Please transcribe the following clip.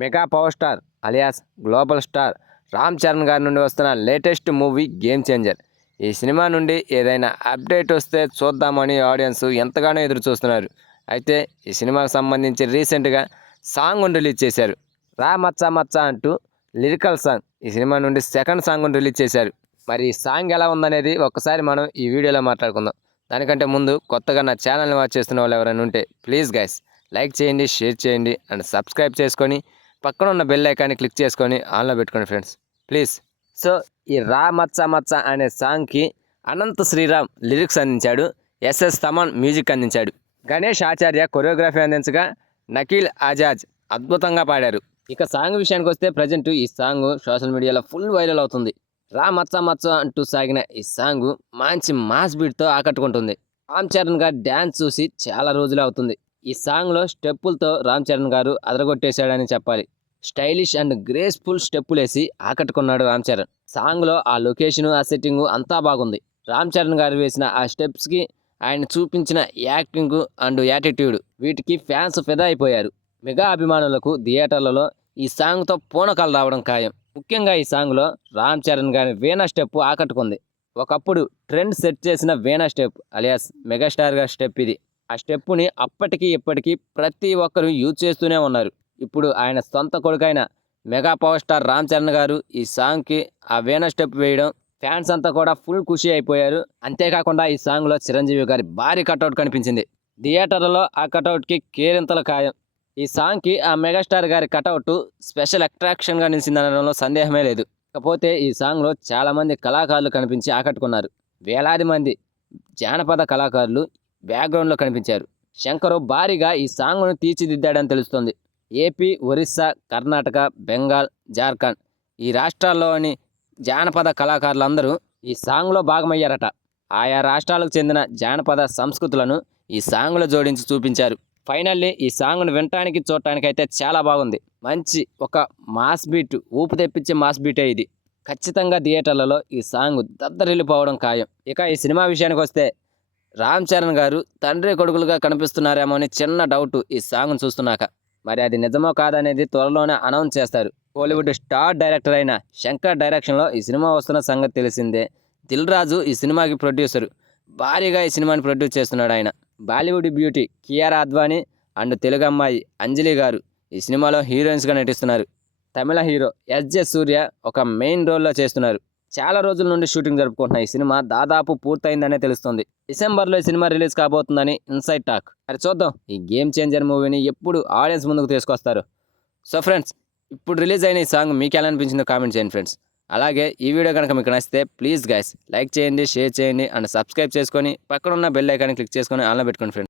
Mega power star alias global star Ram Charan గారి నుండి వస్తున్న లేటెస్ట్ మూవీ గేమ్ చేంజర్. ఈ సినిమా నుండి ఏదైనా అప్డేట్ వస్తే చూద్దామని ఆడియన్స్ ఎంతగానో ఎదురు చూస్తున్నారు. అయితే ఈ సినిమాకు సంబంధించి రీసెంట్గా సాంగ్ రిలీజ్ చేశారు. రా మచ్చా మచ్చా అంటూ లిరికల్ సాంగ్ ఈ సినిమా నుండి సెకండ్ సాంగ్ రిలీజ్ చేశారు. మరి ఈ సాంగ్ ఎలా ఉందనేది ఒక్కసారి మనం ఈ వీడియోలో మాట్లాడుకుందాం. దానికంటే ముందు కొత్తగా నా ఛానల్ని వాచ్ చేస్తున్న వాళ్ళు ఎవరైనా ఉంటే ప్లీజ్ గైస్ లైక్ చేయండి, షేర్ చేయండి అండ్ సబ్స్క్రైబ్ చేసుకొని పక్కన ఉన్న బెల్ ఐకాన్ని క్లిక్ చేసుకొని ఆన్లో పెట్టుకోండి ఫ్రెండ్స్ ప్లీజ్. సో ఈ రా మచ్చా మచ్చా అనే సాంగ్కి అనంత్ శ్రీరామ్ లిరిక్స్ అందించాడు, ఎస్ఎస్ తమన్ మ్యూజిక్ అందించాడు, గణేష్ ఆచార్య కొరియోగ్రఫీ అందించగా నకీల్ ఆజాద్ అద్భుతంగా పాడారు. ఇక సాంగ్ విషయానికి వస్తే ప్రజెంట్ ఈ సాంగ్ సోషల్ మీడియాలో ఫుల్ వైరల్ అవుతుంది. రా మచ్చా మచ్చా అంటూ సాగిన ఈ సాంగ్ మంచి మాస్ బీట్తో ఆకట్టుకుంటుంది. రామ్ చరణ్ గారు డ్యాన్స్ చూసి చాలా రోజులు అవుతుంది. ఈ సాంగ్లో స్టెప్పులతో రామ్ చరణ్ గారు అదరగొట్టేశాడని చెప్పాలి. స్టైలిష్ అండ్ గ్రేస్ఫుల్ స్టెప్పులు వేసి ఆకట్టుకున్నాడు రామ్ చరణ్. సాంగ్లో ఆ లొకేషను, ఆ సెట్టింగు అంతా బాగుంది. రామ్ చరణ్ గారు వేసిన ఆ స్టెప్స్కి ఆయన చూపించిన యాక్టింగ్ అండ్ యాటిట్యూడ్ వీటికి ఫ్యాన్స్ ఫిదా అయిపోయారు. మెగా అభిమానులకు థియేటర్లలో ఈ సాంగ్తో పూనకాలు రావడం ఖాయం. ముఖ్యంగా ఈ సాంగ్లో రామ్ చరణ్ గారి వీణా స్టెప్ ఆకట్టుకుంది. ఒకప్పుడు ట్రెండ్ సెట్ చేసిన వీణా స్టెప్ అలియాస్ మెగాస్టార్ గారి స్టెప్ ఇది. ఆ స్టెప్పుని అప్పటికి ఇప్పటికీ ప్రతి ఒక్కరు యూజ్ చేస్తూనే ఉన్నారు. ఇప్పుడు ఆయన సొంత కొడుకైన mega power star Ram Charan గారు ఈ సాంగ్కి ఆ వీణా స్టెప్ వేయడం ఫ్యాన్స్ అంతా కూడా ఫుల్ ఖుషి అయిపోయారు. అంతేకాకుండా ఈ సాంగ్లో చిరంజీవి గారి భారీ కటౌట్ కనిపించింది. థియేటర్లలో ఆ కటౌట్కి కేరింతల ఖాయం. ఈ సాంగ్కి ఆ మెగాస్టార్ గారి కటౌట్ స్పెషల్ అట్రాక్షన్గా నిలిచిందనడంలో సందేహమే లేదు. కాకపోతే ఈ సాంగ్లో చాలామంది కళాకారులు కనిపించి ఆకట్టుకున్నారు. వేలాది మంది జానపద కళాకారులు బ్యాక్గ్రౌండ్లో కనిపించారు. శంకరు భారీగా ఈ సాంగ్ను తీర్చిదిద్దాడని తెలుస్తోంది. ఏపీ, ఒరిస్సా, కర్ణాటక, బెంగాల్, జార్ఖండ్ ఈ రాష్ట్రాల్లోని జానపద కళాకారులందరూ ఈ సాంగ్లో భాగమయ్యారట. ఆయా రాష్ట్రాలకు చెందిన జానపద సంస్కృతులను ఈ సాంగ్లో జోడించి చూపించారు. ఫైనల్లీ ఈ సాంగ్ను వినటానికి చూడటానికి అయితే చాలా బాగుంది. మంచి ఒక మాస్ బీట్, ఊపు తెప్పించే మాస్ బీటే ఇది. ఖచ్చితంగా థియేటర్లలో ఈ సాంగ్ దద్దరిల్లిపోవడం ఖాయం. ఇక ఈ సినిమా విషయానికి వస్తే రామ్ చరణ్ గారు తండ్రి కొడుకులుగా కనిపిస్తున్నారేమో అని చిన్న డౌట్ ఈ సాంగ్ను చూస్తున్నాక. మరి అది నిజమో కాదనేది త్వరలోనే అనౌన్స్ చేస్తారు. కోలీవుడ్ స్టార్ డైరెక్టర్ అయిన శంకర్ డైరెక్షన్లో ఈ సినిమా వస్తున్న సంగతి తెలిసిందే. దిల్ రాజు ఈ సినిమాకి ప్రొడ్యూసరు. భారీగా ఈ సినిమాని ప్రొడ్యూస్ చేస్తున్నాడు ఆయన. బాలీవుడ్ బ్యూటీ కియారా అద్వానీ అండ్ తెలుగు అమ్మాయి అంజలి గారు ఈ సినిమాలో హీరోయిన్స్గా నటిస్తున్నారు. తమిళ హీరో ఎస్జే సూర్య ఒక మెయిన్ రోల్లో చేస్తున్నారు. చాలా రోజుల నుండి షూటింగ్ జరుపుకుంటున్న ఈ సినిమా దాదాపు పూర్తయిందనే తెలుస్తుంది. డిసెంబర్లో ఈ సినిమా రిలీజ్ కాబోతుందని ఇన్సైడ్ టాక్. మరి చూద్దాం ఈ గేమ్ చేంజర్ మూవీని ఎప్పుడు ఆడియన్స్ ముందుకు తీసుకొస్తారు. సో ఫ్రెండ్స్, ఇప్పుడు రిలీజ్ అయిన ఈ సాంగ్ మీకు ఎలా అనిపించిందో కామెంట్ చేయండి ఫ్రెండ్స్. అలాగే ఈ వీడియో కనుక మీకు నచ్చితే ప్లీజ్ గైస్ లైక్ చేయండి, షేర్ చేయండి అండ్ సబ్స్క్రైబ్ చేసుకొని పక్కన ఉన్న బెల్ ఐకాన్ని క్లిక్ చేసుకొని ఆన్లో పెట్టుకోండి ఫ్రెండ్స్.